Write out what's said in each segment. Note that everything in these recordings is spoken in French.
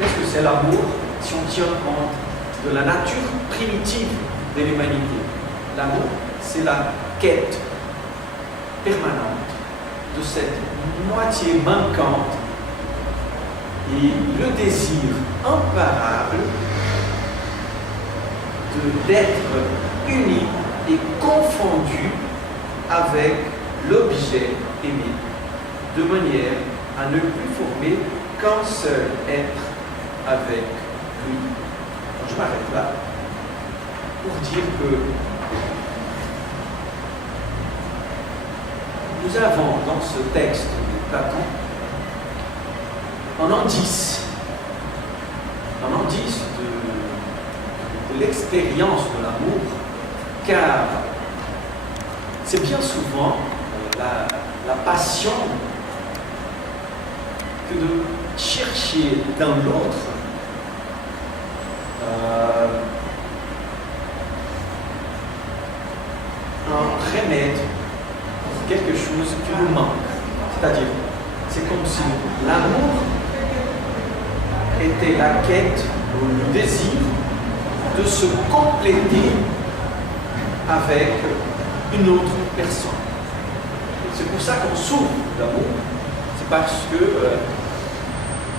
Qu'est-ce que c'est l'amour si on tient compte de la nature primitive de l'humanité? L'amour, c'est la quête permanente de cette moitié manquante et le désir imparable d'être uni et confondu avec l'objet aimé, de manière à ne plus former qu'un seul être avec lui. Alors, je m'arrête là pour dire que nous avons dans ce texte de Platon un indice de l'expérience de l'amour, car c'est bien souvent la passion que de chercher dans l'autre un remède pour quelque chose qui nous manque. C'est-à-dire, c'est comme si l'amour était la quête ou le désir de se compléter avec une autre personne. C'est pour ça qu'on souffre d'amour. C'est parce que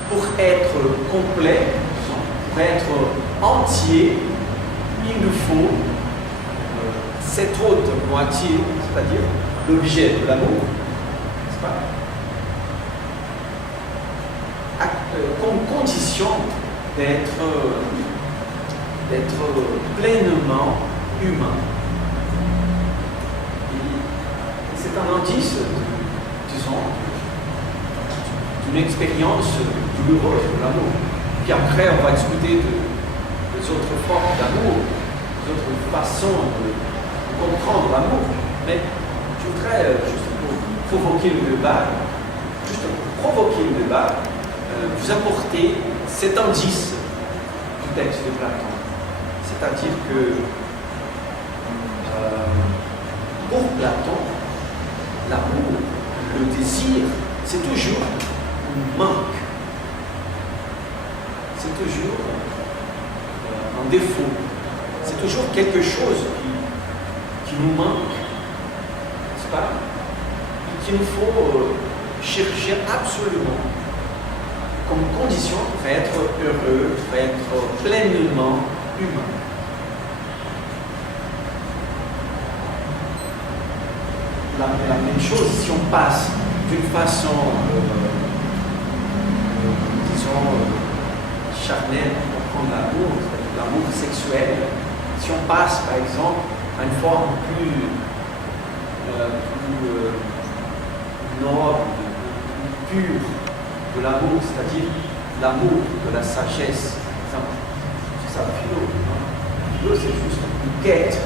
pour être complet, pour être entier, il nous faut cette autre moitié, c'est-à-dire l'objet de l'amour, n'est-ce pas? Comme condition d'être pleinement humain. Et c'est un indice, disons, d'une expérience douloureuse de l'amour. Puis après, on va discuter des autres formes d'amour, des autres façons de comprendre l'amour. Mais je voudrais, juste pour provoquer le débat, vous apporter cet indice du texte de Platon. C'est-à-dire que pour Platon, l'amour, le désir, c'est toujours un manque. C'est toujours un défaut. C'est toujours quelque chose qui nous manque, n'est-ce pas? Et qu'il nous faut chercher absolument comme condition pour être heureux, pour être pleinement humain. La même chose si on passe d'une façon, disons, charnelle, pour prendre l'amour sexuel, si on passe par exemple à une forme plus noble, plus pure de l'amour, c'est-à-dire l'amour de la sagesse. C'est ça, philo. Philo, c'est juste une quête,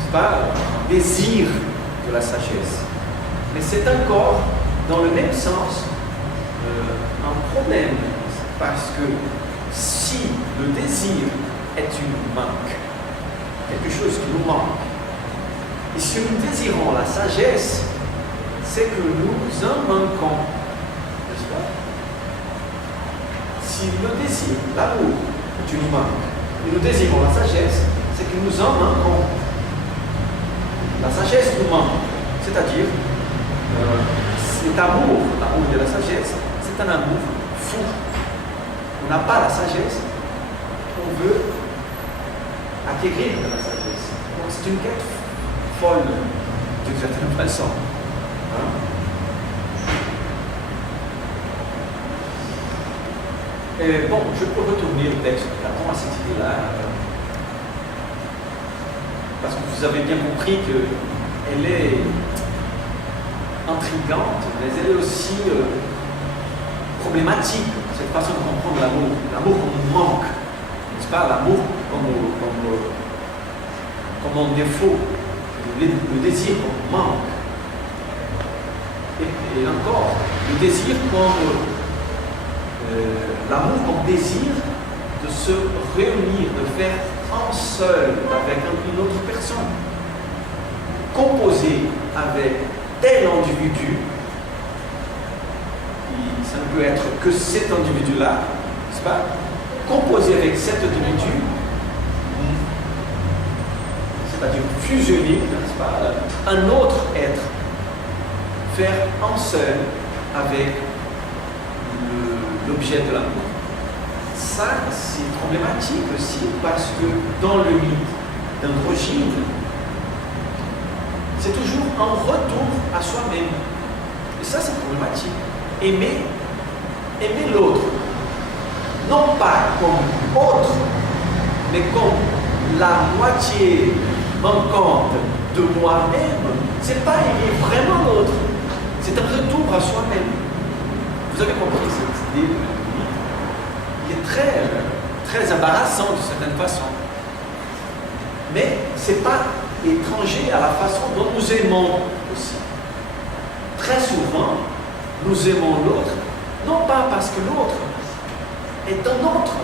c'est pas un désir de la sagesse. Mais c'est encore, dans le même sens, un problème, parce que si le désir est une manque, quelque chose qui nous manque, et si nous désirons la sagesse, c'est que nous en manquons. Si le désir, l'amour, est une manque, et nous désirons la sagesse, c'est que nous en manquons. La sagesse nous manque, c'est-à-dire cet amour, l'amour de la sagesse, c'est un amour fou. On n'a pas la sagesse, on veut acquérir de la sagesse. Donc c'est une quête folle, d'une certaine façon. Et bon, je peux retourner au texte de Platon à cette idée-là, parce que vous avez bien compris qu'elle est intrigante, mais elle est aussi problématique, cette façon de comprendre l'amour. L'amour comme manque, n'est-ce pas? L'amour comme un défaut, le désir comme manque. Et encore, le désir comme l'amour comme désir de se réunir, de faire un seul avec une autre personne, composé avec tel individu, ça ne peut être que cet individu-là, n'est-ce pas, composer avec cet individu, c'est-à-dire fusionner, n'est-ce pas, un autre être, faire un seul avec l'objet de l'amour. Ça, c'est problématique aussi parce que dans le mythe d'androgyne, c'est toujours un retour à soi-même. Et ça, c'est problématique. Aimer l'autre, non pas comme autre, mais comme la moitié manquante de moi-même. C'est pas aimer vraiment l'autre, c'est un retour à soi-même. Vous avez compris cette idée de mythe qui est très, très embarrassant de certaine façon. Mais ce n'est pas étranger à la façon dont nous aimons aussi. Très souvent, nous aimons l'autre, non pas parce que l'autre est un autre,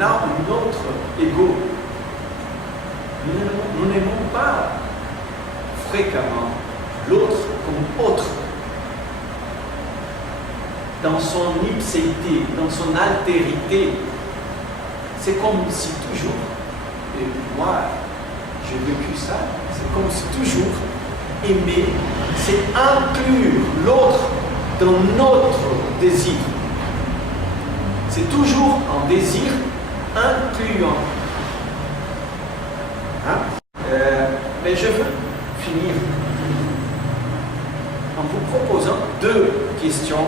un autre ego. Nous n'aimons pas fréquemment l'autre comme autre, dans son ipséité, dans son altérité. C'est comme si toujours, et moi j'ai vécu ça, c'est comme si toujours aimer, c'est inclure l'autre dans notre désir. C'est toujours un désir incluant. Mais je veux finir en vous proposant deux questions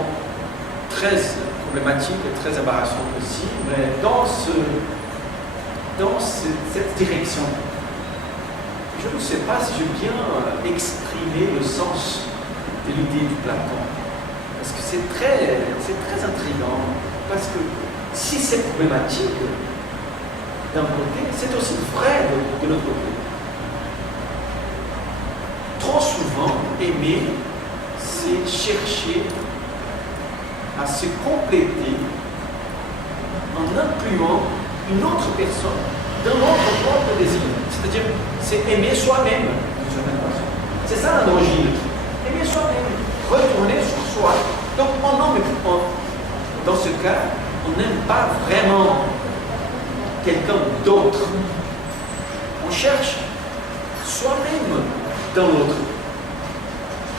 très problématiques et très embarrassantes aussi, mais dans cette direction. Je ne sais pas si j'ai bien exprimé le sens de l'idée du Platon, parce que c'est très intriguant, parce que si c'est problématique d'un côté, c'est aussi vrai de l'autre côté. Trop souvent, aimer, c'est chercher à se compléter en incluant une autre personne dans notre propre désir. C'est-à-dire, c'est aimer soi-même, d'une certaine façon. C'est ça l'androgyne. Aimer soi-même, retourner sur soi. Donc, dans ce cas, on n'aime pas vraiment quelqu'un d'autre. On cherche soi-même dans l'autre.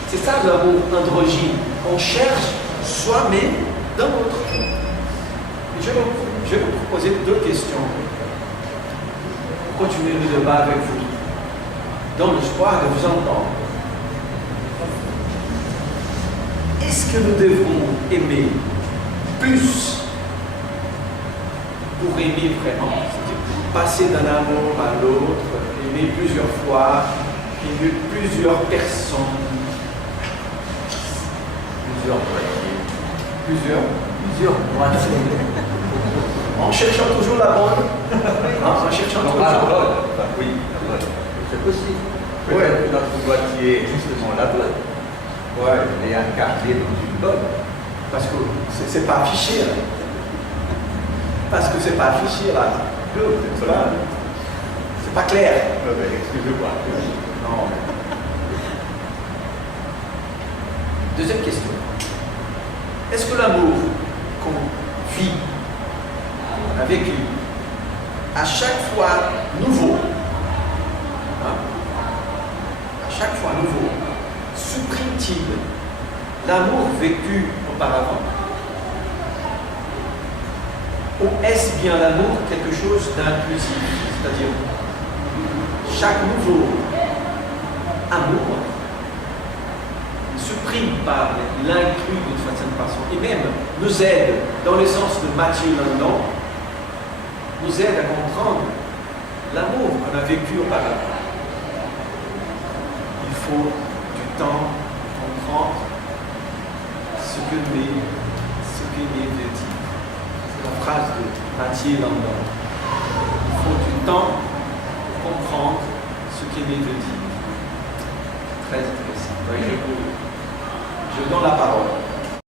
C'est ça l'amour androgyne. On cherche soi-même dans l'autre. Je vais vous proposer deux questions pour continuer le débat avec vous, dans l'espoir de vous entendre. Est-ce que nous devons aimer plus pour aimer vraiment, c'est-à-dire passer d'un amour à l'autre, aimer plusieurs fois, aimer plusieurs personnes, plusieurs moitiés, en cherchant toujours la bonne, en cherchant toujours la bonne. Oui, c'est possible. Ouais. Peut-être que notre moitié est justement la bonne. Ouais. Elle est incarnée dans une bonne. Parce que c'est pas affiché là. Parce que c'est pas affiché là. C'est pas clair. Excusez-moi. Non. Deuxième question. Est-ce que l'amour qu'on vit avec lui, à chaque fois nouveau, à chaque fois nouveau, supprime-t-il l'amour vécu auparavant? Ou est-ce bien l'amour quelque chose d'inclusif? C'est-à-dire, chaque nouveau amour ne supprime pas, il inclut d'une certaine façon, et même nous aide, dans le sens de Matthieu Landon, nous aide à comprendre l'amour qu'on a vécu auparavant. Il faut du temps pour comprendre ce que l'aimer veut dire. C'est la phrase de Matthieu Landon. Il faut du temps pour comprendre ce qu'aimer veut dire. Très intéressant. Oui, je vous donne la parole.